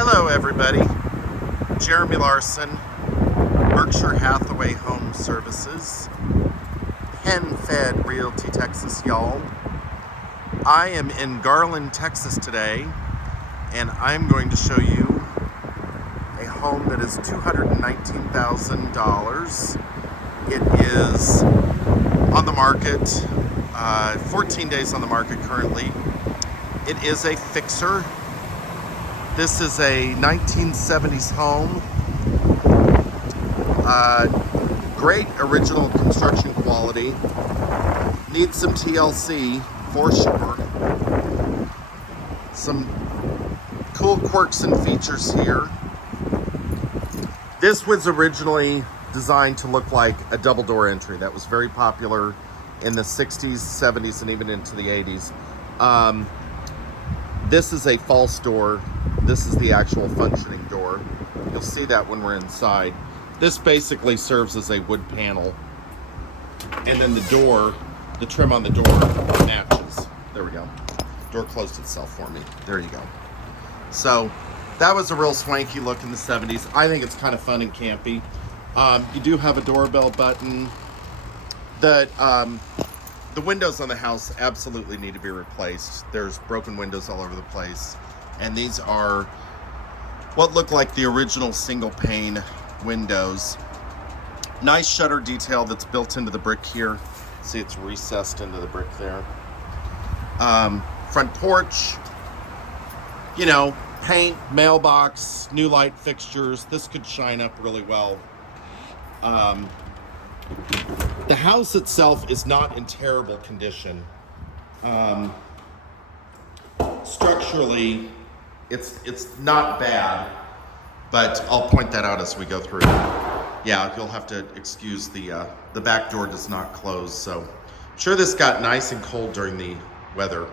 Hello everybody, Jeremy Larson, Berkshire Hathaway Home Services, Penn-Fed Realty Texas, y'all. I am in Garland, Texas today, and I'm going to show you a home that is $219,000. It is on the market, 14 days on the market currently. It is a fixer. This is a 1970s home. Great original construction quality. Needs some TLC for sure. Some cool quirks and features here. This was originally designed to look like a double door entry. That was very popular in the 60s, 70s, and even into the 80s. This is a false door. This is the actual functioning door. You'll see that when we're inside. This basically serves as a wood panel. And then the door, the trim on the door matches. There we go. Door closed itself for me. There you go. So that was a real swanky look in the 70s. I think it's kind of fun and campy. You do have a doorbell button. The windows on the house absolutely need to be replaced. There's broken windows all over the place. And these are what look like the original single pane windows. Nice shutter detail that's built into the brick here. See, it's recessed into the brick there. Front porch, you know, paint, mailbox, new light fixtures. This could shine up really well. The house itself is not in terrible condition. Structurally, it's not bad, but I'll point that out as we go through. Yeah, you'll have to excuse the back door does not close, so I'm sure this got nice and cold during the weather.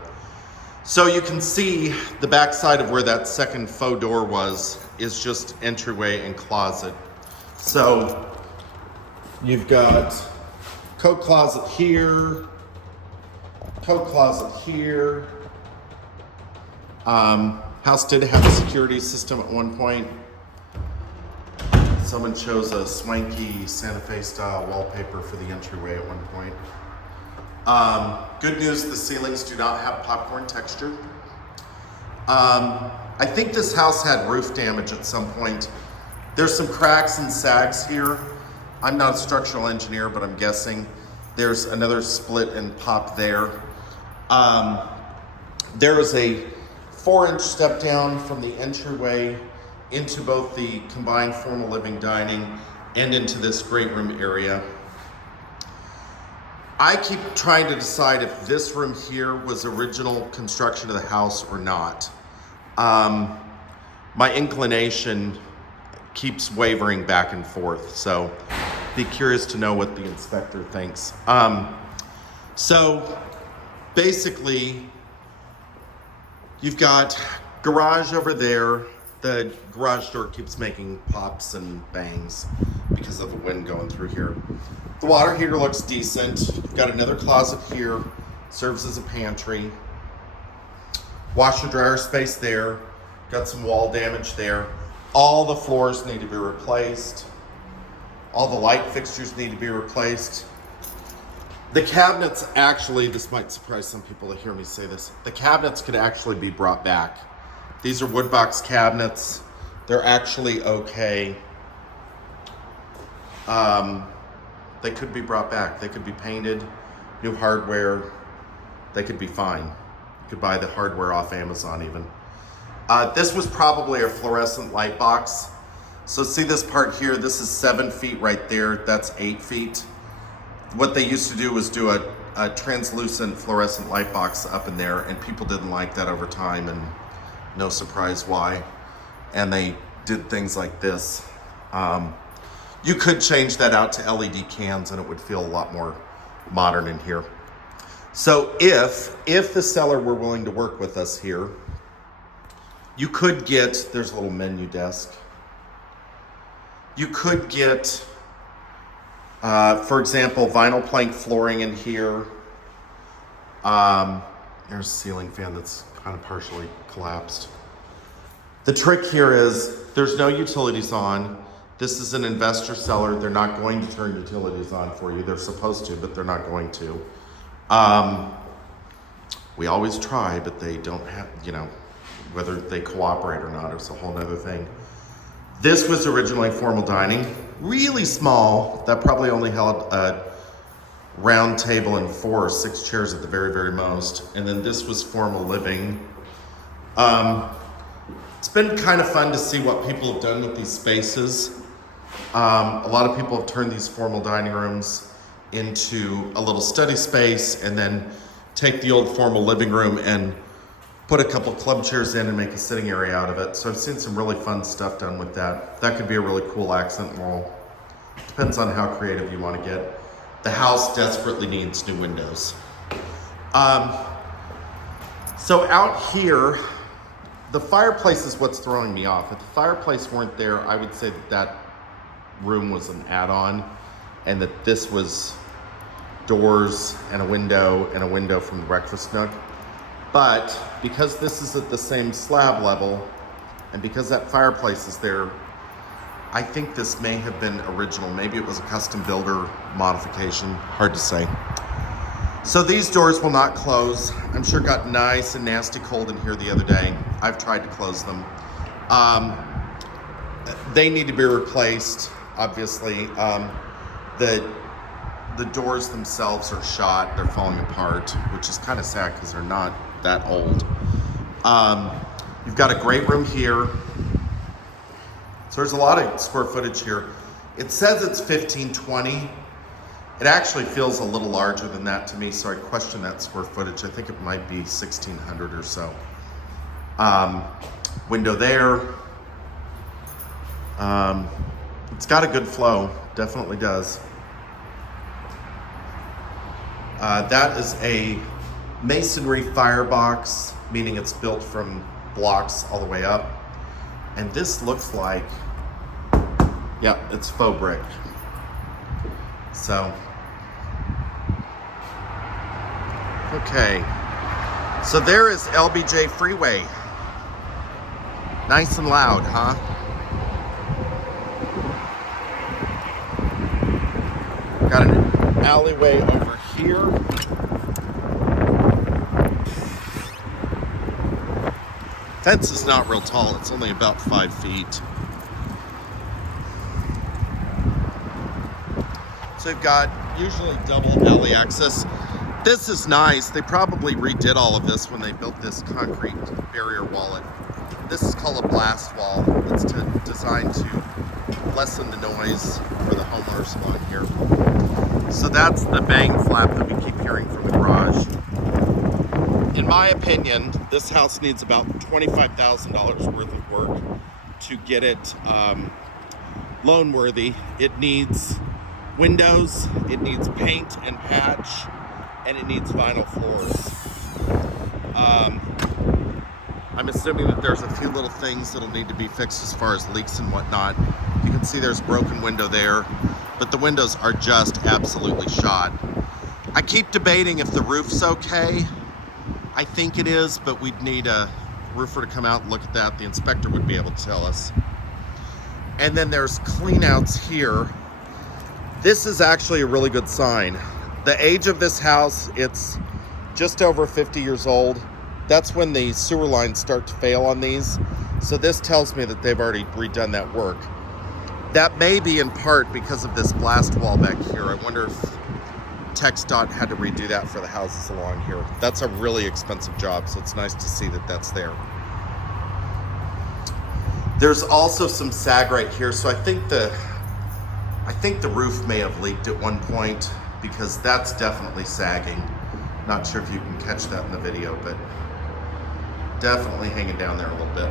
So you can see the back side of where that second faux door was is just entryway and closet. So you've got coat closet here, coat closet here. House did have a security system at one point. Someone chose a swanky Santa Fe style wallpaper for the entryway at one point. Good news, the ceilings do not have popcorn texture. I think this house had roof damage at some point. There's some cracks and sags here. I'm not a structural engineer, but I'm guessing there's another split and pop there. There is a 4-inch step down from the entryway into both the combined formal living dining and into this great room area. I keep trying to decide if this room here was original construction of the house or not. My inclination keeps wavering back and forth, so be curious to know what the inspector thinks. So basically, you've got garage over there. The garage door keeps making pops and bangs because of the wind going through here. The water heater looks decent. You've got another closet here, serves as a pantry. Washer dryer space there. Got some wall damage there. All the floors need to be replaced. All the light fixtures need to be replaced. The cabinets actually, this might surprise some people to hear me say this, the cabinets could actually be brought back. These are wood box cabinets. They're actually okay. They could be brought back. They could be painted, new hardware. They could be fine. You could buy the hardware off Amazon even. This was probably a fluorescent light box. So see this part here, this is 7 feet right there. That's 8 feet. What they used to do was do a translucent fluorescent light box up in there, and people didn't like that over time, and no surprise why. And they did things like this. You could change that out to LED cans and it would feel a lot more modern in here. So if the seller were willing to work with us here, you could get, there's a little menu desk. You could get, for example, vinyl plank flooring in here. There's a ceiling fan that's kind of partially collapsed. The trick here is there's no utilities on. This is an investor seller. They're not going to turn utilities on for you. They're supposed to, but they're not going to. We always try, but they don't have, whether they cooperate or not is a whole nother thing. This was originally formal dining, really small. That probably only held a round table and 4 or 6 chairs at the very, very most. And then this was formal living. It's been kind of fun to see what people have done with these spaces. A lot of people have turned these formal dining rooms into a little study space and then take the old formal living room and put a couple club chairs in and make a sitting area out of it. So I've seen some really fun stuff done with that. That could be a really cool accent wall. Depends on how creative you want to get. The house desperately needs new windows. So out here, the fireplace is what's throwing me off. If the fireplace weren't there, I would say that that room was an add-on and that this was doors and a window from the breakfast nook. But because this is at the same slab level and because that fireplace is there, I think this may have been original. Maybe it was a custom builder modification, hard to say. So these doors will not close. I'm sure it got nice and nasty cold in here the other day. I've tried to close them. They need to be replaced, obviously. The doors themselves are shot, they're falling apart, which is kind of sad because they're not that old. You've got a great room here. So there's a lot of square footage here. It says it's 1520. It actually feels a little larger than that to me, so I question that square footage. I think it might be 1600 or so. Window there. It's got a good flow, definitely does. That is a masonry firebox, meaning it's built from blocks all the way up. And this looks like, yeah, it's faux brick. So, okay. So there is LBJ Freeway. Nice and loud, huh? Got an alleyway over here. Fence is not real tall, it's only about 5 feet. So you've got usually double alley access. This is nice. They probably redid all of this when they built this concrete barrier wall. This is called a blast wall. It's designed to lessen the noise for the homeowners along here. So that's the bang flap that we keep hearing from the garage. In my opinion, this house needs about $25,000 worth of work to get it loan worthy. It needs windows, it needs paint and patch, and it needs vinyl floors. I'm assuming that there's a few little things that'll need to be fixed as far as leaks and whatnot. You can see there's a broken window there, but the windows are just absolutely shot. I keep debating if the roof's okay. I think it is, but we'd need a roofer to come out and look at that. The inspector would be able to tell us. And then there's cleanouts here. This is actually a really good sign. The age of this house, it's just over 50 years old. That's when the sewer lines start to fail on these. So this tells me that they've already redone that work. That may be in part because of this blast wall back here. I wonder if TxDOT had to redo that for the houses along here. That's a really expensive job, so it's nice to see that that's there. There's also some sag right here, so I think the roof may have leaked at one point because that's definitely sagging. Not sure if you can catch that in the video, but definitely hanging down there a little bit.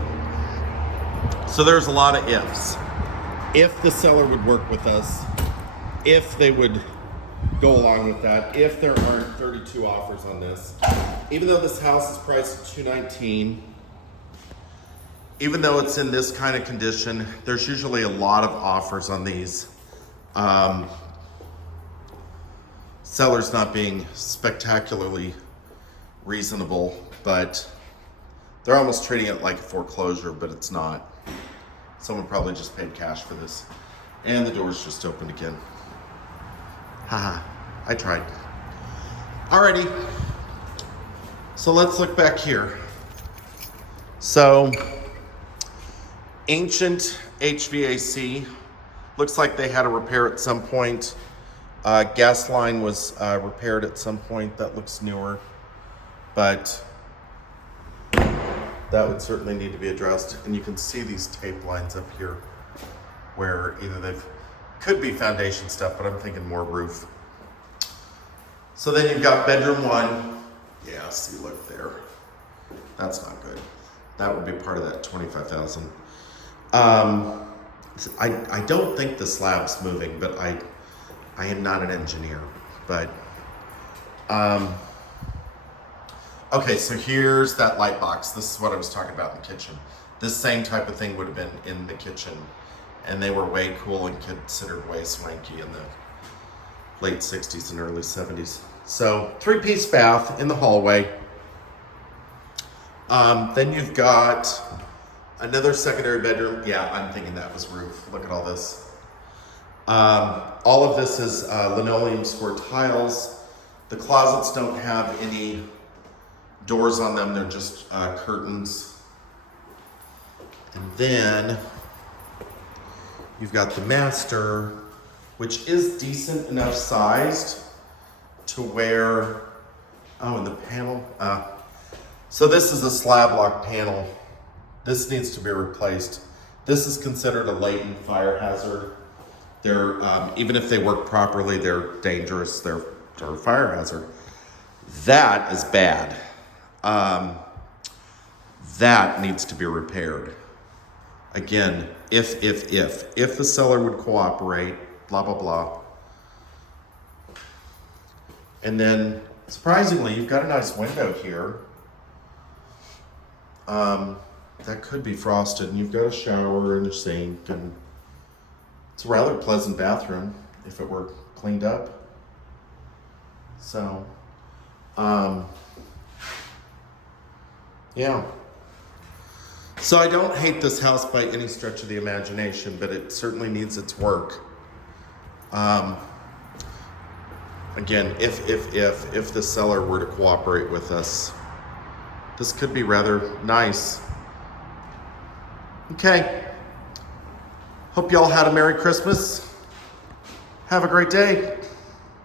So there's a lot of ifs. If the seller would work with us, if they would go along with that, if there aren't 32 offers on this. Even though this house is priced at $219,000, even though it's in this kind of condition, there's usually a lot of offers on these. Sellers not being spectacularly reasonable, but They're almost treating it like a foreclosure, but it's not. Someone probably just paid cash for this. And the door's just opened again. Haha, I tried. Alrighty, so let's look back here. So, ancient HVAC. Looks like they had a repair at some point. Gas line was repaired at some point. That looks newer, but that would certainly need to be addressed. And you can see these tape lines up here where either could be foundation stuff, but I'm thinking more roof. So then you've got bedroom 1. Yeah, see, look there. That's not good. That would be part of that 25,000. I don't think the slab's moving, but I am not an engineer. But okay, so here's that light box. This is what I was talking about in the kitchen. This same type of thing would have been in the kitchen, and they were way cool and considered way swanky in the late 60s and early 70s. So 3-piece bath in the hallway. Then you've got another secondary bedroom. Yeah, I'm thinking that was roof. Look at all this. All of this is linoleum square tiles. The closets don't have any doors on them. They're just curtains. And then you've got the master, which is decent enough sized to where, oh, and the panel. So this is a slab lock panel. This needs to be replaced. This is considered a latent fire hazard. They're, even if they work properly, they're dangerous. They're a fire hazard. That is bad. That needs to be repaired. Again, if the seller would cooperate, blah, blah, blah. And then, surprisingly, you've got a nice window here. That could be frosted, and you've got a shower and a sink, and it's a rather pleasant bathroom if it were cleaned up. So, yeah. So I don't hate this house by any stretch of the imagination, but it certainly needs its work. Again, if the seller were to cooperate with us, this could be rather nice. Okay. Hope y'all had a Merry Christmas. Have a great day.